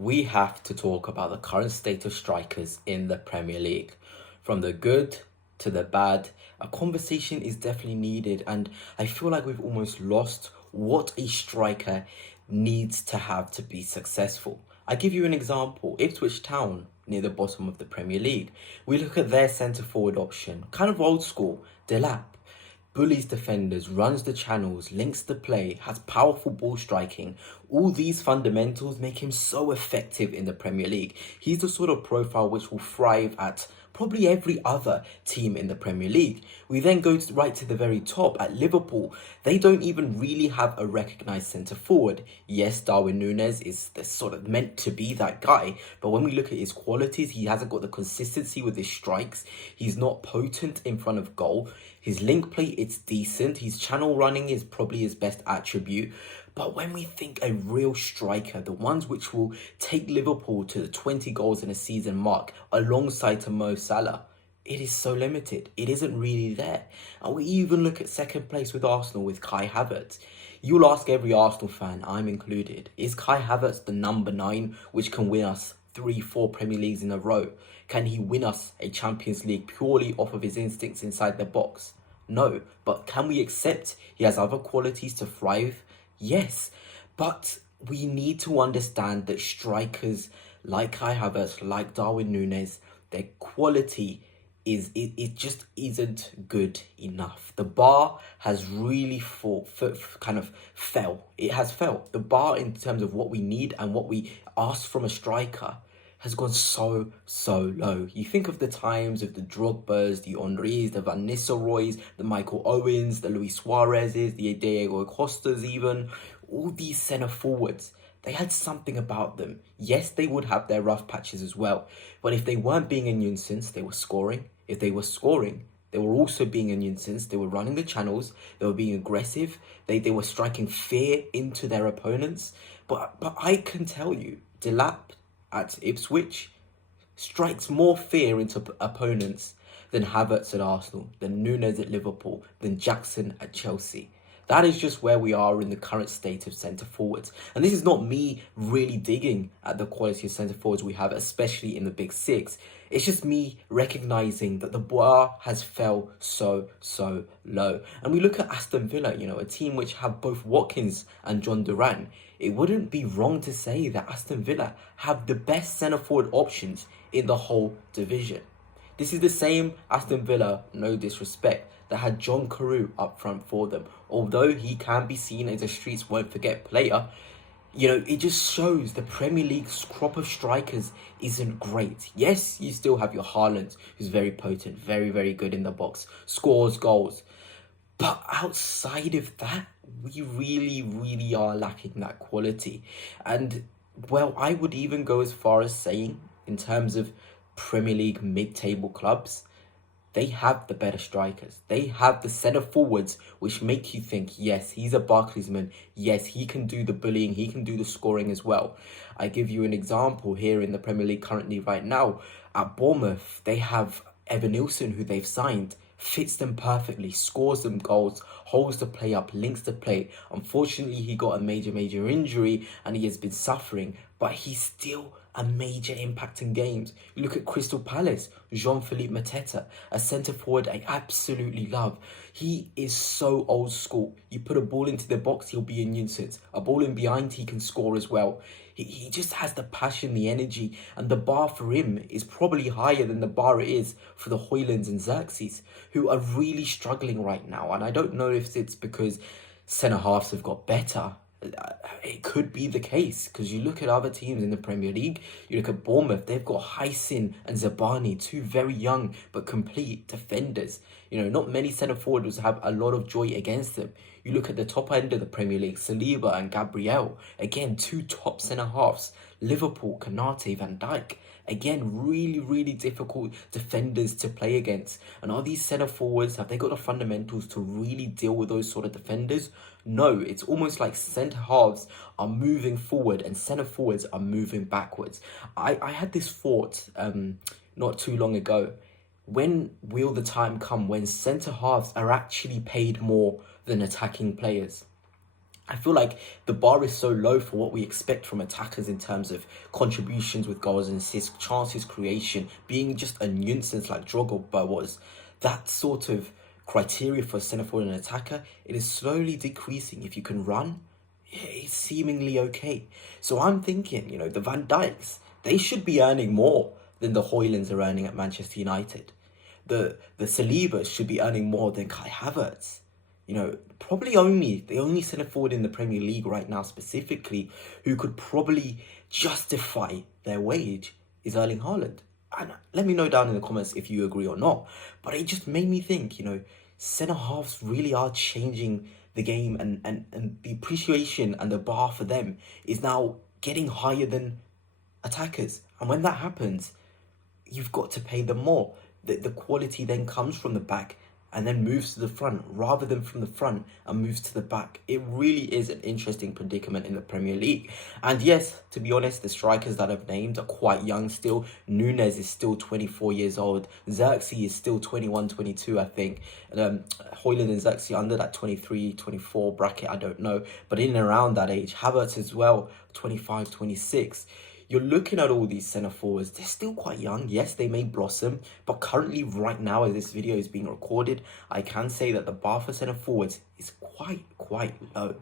We have to talk about the current state of strikers in the Premier League. From the good to the bad, a conversation is definitely needed, and I feel like we've almost lost what a striker needs to have to be successful. I give you an example: Ipswich Town, near the bottom of the Premier League. We look at their centre forward option, kind of old school, Delap. Bullies defenders, runs the channels, links the play, has powerful ball striking. All these fundamentals make him so effective in the Premier League. He's the sort of profile which will thrive at probably every other team in the Premier League. We then go right to the very top at Liverpool. They don't even really have a recognised centre forward. Yes, Darwin Núñez is sort of meant to be that guy, but when we look at his qualities, he hasn't got the consistency with his strikes. He's not potent in front of goal. His link play, it's decent. His channel running is probably his best attribute. But when we think a real striker, the ones which will take Liverpool to the 20 goals in a season mark alongside to Mo Salah, it is so limited. It isn't really there. And we even look at second place with Arsenal with Kai Havertz. You'll ask every Arsenal fan, I'm included, is Kai Havertz the number 9 which can win us 3-4 Premier Leagues in a row? Can he win us a Champions League purely off of his instincts inside the box? No. But can we accept he has other qualities to thrive? Yes. But we need to understand that strikers like Kai Havertz, like Darwin Núñez, their quality it just isn't good enough. The bar has really fell. It has fell. The bar in terms of what we need and what we ask from a striker has gone so low. You think of the times of the Drogbas, the Henrys, the Van Nistelrooys, the Michael Owens, the Luis Suarez's, the Diego Costas even, all these centre forwards, they had something about them. Yes, they would have their rough patches as well, but if they weren't being a nuisance, they were scoring. If they were scoring, they were also being a nuisance. They were running the channels. They were being aggressive. They were striking fear into their opponents. But I can tell you, Delap at Ipswich strikes more fear into opponents than Havertz at Arsenal, than Núñez at Liverpool, than Jackson at Chelsea. That is just where we are in the current state of centre forwards. And this is not me really digging at the quality of centre forwards we have, especially in the big six. It's just me recognising that the bar has fell so low. And we look at Aston Villa, a team which have both Watkins and John Duran. It wouldn't be wrong to say that Aston Villa have the best centre forward options in the whole division. This is the same Aston Villa, no disrespect, that had John Carew up front for them. Although he can be seen as a streets won't forget player, it just shows the Premier League's crop of strikers isn't great. Yes, you still have your Haaland, who's very potent, very good in the box, scores goals. But outside of that, we really are lacking that quality. And, well, I would even go as far as saying, in terms of Premier League mid-table clubs, they have the better strikers. They have the centre forwards which make you think, yes, he's a Barclaysman. Yes, he can do the bullying. He can do the scoring as well. I give you an example here in the Premier League currently right now. At Bournemouth, they have Evan Nilsson, who they've signed, fits them perfectly, scores them goals, holds the play up, links the play. Unfortunately, he got a major injury and he has been suffering, but he's still a major impact in games. You look at Crystal Palace, Jean-Philippe Mateta, a centre forward I absolutely love. He is so old school. You put a ball into the box, he'll be a nuisance. A ball in behind, he can score as well. He just has the passion, the energy, and the bar for him is probably higher than the bar it is for the Højlunds and Xerxes, who are really struggling right now. And I don't know if it's because centre-halves have got better. It could be the case, because you look at other teams in the Premier League, you look at Bournemouth, they've got Hysyn and Zabani, two very young but complete defenders. Not many centre forwards have a lot of joy against them. You look at the top end of the Premier League, Saliba and Gabriel, again, two top centre halves. Liverpool, Konate, Van Dijk, again, really difficult defenders to play against. And are these centre forwards, have they got the fundamentals to really deal with those sort of defenders? No, it's almost like centre halves are moving forward and centre forwards are moving backwards. I had this thought not too long ago. When will the time come when centre halves are actually paid more than attacking players? I feel like the bar is so low for what we expect from attackers in terms of contributions with goals and assists, chances creation, being just a nuisance like Drogba was. That sort of criteria for a centre forward and attacker, it is slowly decreasing. If you can run, yeah, it's seemingly okay. So I'm thinking, the Van Dijks, they should be earning more than the Hoylands are earning at Manchester United. The Salibas should be earning more than Kai Havertz. Probably the only centre forward in the Premier League right now specifically who could probably justify their wage is Erling Haaland. And let me know down in the comments if you agree or not. But it just made me think, centre halves really are changing the game, and the appreciation and the bar for them is now getting higher than attackers. And when that happens, you've got to pay them more. The quality then comes from the back and then moves to the front rather than from the front and moves to the back. It really is an interesting predicament in the Premier League. And yes, to be honest, the strikers that I've named are quite young still. Nunes is still 24 years old. Xerxes is still 21, 22, I think. Højlund and Xerxes under that 23, 24 bracket, I don't know. But in and around that age. Havertz as well, 25, 26. You're looking at all these centre forwards, they're still quite young. Yes, they may blossom, but currently right now as this video is being recorded, I can say that the bar for centre forwards is quite low.